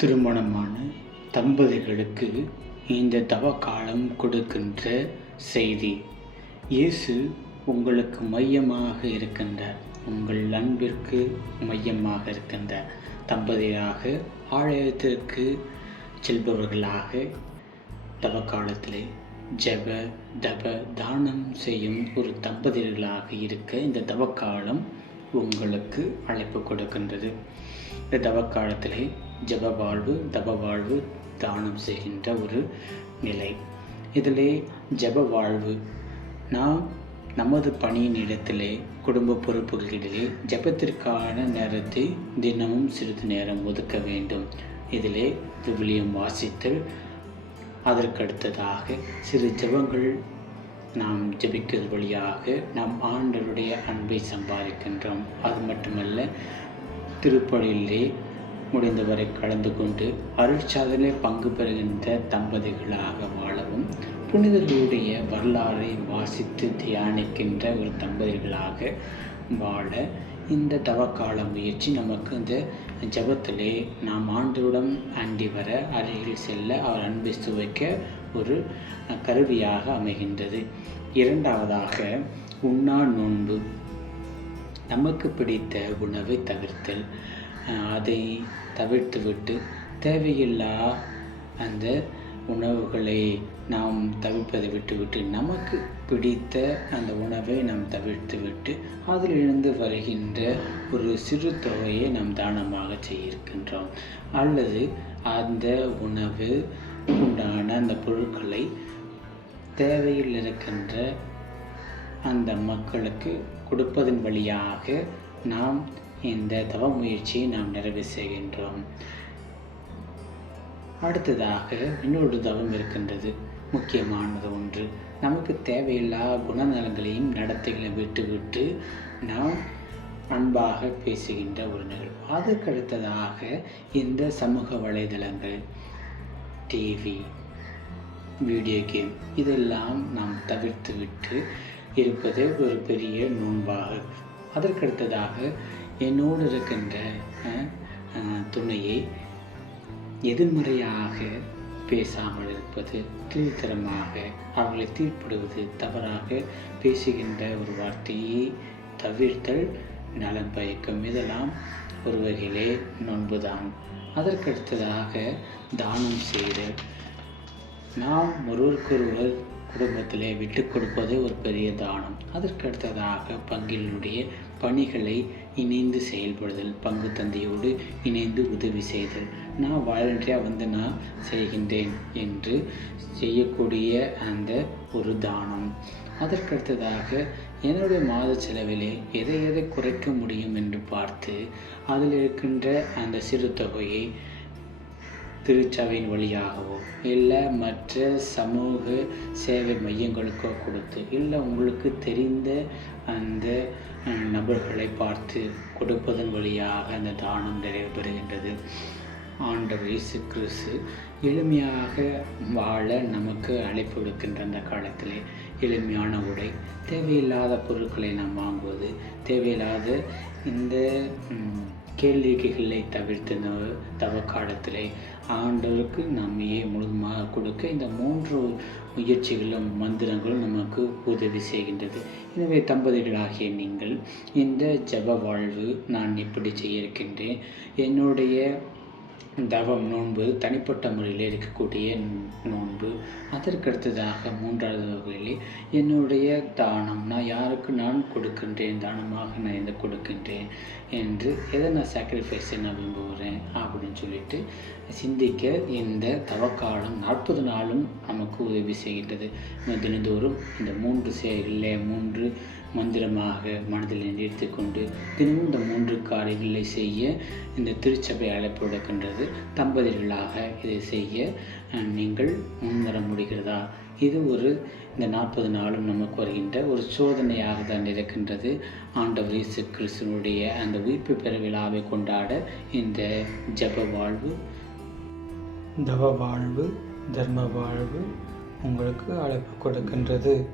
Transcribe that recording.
திருமணமான தம்பதிகளுக்கு இந்த தவக்காலம் கொடுக்கின்ற செய்தி. இயேசு உங்களுக்கு மையமாக இருக்கின்றார். உங்கள் அன்பிற்கு மையமாக இருக்கின்றார். தம்பதியாக ஆலயத்திற்கு செல்பவர்களாக தவக்காலத்திலே ஜெப தப தானம் செய்யும் ஒரு தம்பதிகளாக இருக்க இந்த தவக்காலம் உங்களுக்கு அழைப்பு கொடுக்கின்றது. இந்த தவக்காலத்திலே ஜப வாழ்வு தப வாழ்வு தானம் செய்கின்ற ஒரு நிலை. இதிலே ஜப வாழ்வு நாம் நமது பணியின் இடத்திலே குடும்ப பொறுப்புகளிலே ஜபத்திற்கான நேரத்தை தினமும் சிறிது நேரம் ஒதுக்க வேண்டும். இதிலே விவிலியம் வாசித்தல் அதற்கடுத்ததாக சிறு ஜெபங்கள் நாம் ஜெபிக்கிறது வழியாக நாம் ஆண்டவருடைய அன்பை சம்பாதிக்கின்றோம். அது மட்டுமல்ல திருப்பலியிலே முடிந்தவரை கலந்து கொண்டு அருட்சாதனை பங்கு பெறுகின்ற தம்பதிகளாக வாழவும் புனிதர்களுடைய வரலாறை வாசித்து தியானிக்கின்ற ஒரு தம்பதிகளாக வாழ இந்த தவக்கால முயற்சி நமக்கு இந்த ஜபத்திலே நாம் ஆண்டவரிடம் அண்டி வர அருகில் செல்ல அவர் அன்பை சுவைக்க ஒரு கருவியாக அமைகின்றது. இரண்டாவதாக உண்ணா நோன்பு. நமக்கு பிடித்த உணவை தவிர்த்தல். அதை தவிர்த்துவிட்டு தேவையில்லா அந்த உணவுகளை நாம் தவிர்ப்பதை விட்டுவிட்டு நமக்கு பிடித்த அந்த உணவை நாம் தவிர்த்துவிட்டு அதிலிருந்து வருகின்ற ஒரு சிறு தொகையை நாம் தானமாக செய்யிருக்கின்றோம் அல்லது அந்த உணவு உண்டான அந்த பொருட்களை தேவையில் இருக்கின்ற அந்த மக்களுக்கு கொடுப்பதன் வழியாக நாம் இந்த தவ முயற்சியை நாம் நிறைவு செய்கின்றோம். அடுத்ததாக இன்னொரு தவம் இருக்கின்றது. முக்கியமானது ஒன்று நமக்கு தேவையில்லா குணநலங்களையும் நடத்தைகளையும் விட்டுவிட்டு நாம் அன்பாக பேசுகின்ற ஒரு நிகழ்வு. அதற்கு அடுத்ததாக இந்த சமூக வலைதளங்கள் டிவி வீடியோ கேம் இதெல்லாம் நாம் தவிர்த்து விட்டு இருப்பது ஒரு பெரிய நோன்பாக. அதற்கடுத்ததாக என்னோடு இருக்கின்ற துணையை எதிர்மறையாக பேசாமல் இருப்பது கீழ்த்தரமாக அவர்களை தீர்ப்பிடுவது தவறாக பேசுகின்ற ஒரு வார்த்தையை தவிர்த்தல் நலன் பயக்கும். இதெல்லாம் ஒரு வகையிலே நோன்புதான். அதற்கடுத்ததாக தானம் செய்தல் நாம் ஒருவருக்கொருவர் குடும்பத்திலே விட்டு கொடுப்பது ஒரு பெரிய தானம். அதற்கு அடுத்ததாக பங்கினுடைய பணிகளை இணைந்து செயல்படுதல் பங்கு தந்தையோடு இணைந்து உதவி செய்தல். நான் வாலண்டியாக வந்து நான் செய்கின்றேன் என்று செய்யக்கூடிய அந்த ஒரு தானம். அதற்கடுத்ததாக என்னுடைய மாத செலவிலே எதை எதை குறைக்க முடியும் என்று பார்த்து அதில் இருக்கின்ற அந்த சிறு தொகையை திருச்சபையின் வழியாகவோ இல்லை மற்ற சமூக சேவை மையங்களுக்கோ கொடுத்து இல்லை உங்களுக்கு தெரிந்த அந்த நபர்களை பார்த்து கொடுப்பதன் வழியாக அந்த தானம் நிறைவு பெறுகின்றது ஆண்டவர் இயேசு கிறிஸ்து எளிமையாக வாழ நமக்கு அழைப்பு விடுக்கின்ற அந்த காலத்திலே எளிமையான உடை தேவையில்லாத பொருட்களை நாம் வாங்குவது தேவையில்லாத இந்த கேள்விகளை தவிர்த்து தவ காலத்திலே ஆண்டவருக்கு நம்மையே முழுதுமாக கொடுக்க இந்த மூன்று முயற்சிகளும் மந்திரங்களும் நமக்கு உதவி செய்கின்றது. எனவே தம்பதிகளாகிய நீங்கள் இந்த ஜப வாழ்வு நான் இப்படி செய்ய இருக்கின்றேன் என்னுடைய தவம் நோன்பு தனிப்பட்ட முறையில் இருக்கக்கூடிய நோன்பு. அதற்கடுத்ததாக மூன்றாவது வகையிலே என்னுடைய தானம் நான் யாருக்கு நான் கொடுக்கின்றேன் தானமாக நான் இதை கொடுக்கின்றேன் என்று எதை நான் சாக்ரிஃபைஸை நான் விரும்புகிறேன்? அப்படின்னு சொல்லிட்டு சிந்திக்க இந்த தவக்காலம் நாற்பது நாளும் நமக்கு உதவி செய்கின்றது. தினந்தோறும் இந்த மூன்று செயல்களே மூன்று மந்திரமாக மனதில் எடுத்துக்கொண்டு தினமும் இந்த மூன்று காரியங்களை செய்ய இந்த திருச்சபை அழைப்பு விடுக்கின்றது. தம்பதிகளாக இதை செய்ய நீங்கள் முன்வர முடிகிறதா? இது ஒரு இந்த நாற்பது நாளும் நமக்கு வருகின்ற ஒரு சோதனையாக தான் இருக்கின்றது. ஆண்டவர் இயேசு கிறிஸ்துவனுடைய அந்த உயிர்ப்பு பெற விழாவை கொண்டாட இந்த ஜப வாழ்வு தவ வாழ்வு தர்ம வாழ்வு உங்களுக்கு அழைப்பு கொடுக்கின்றது.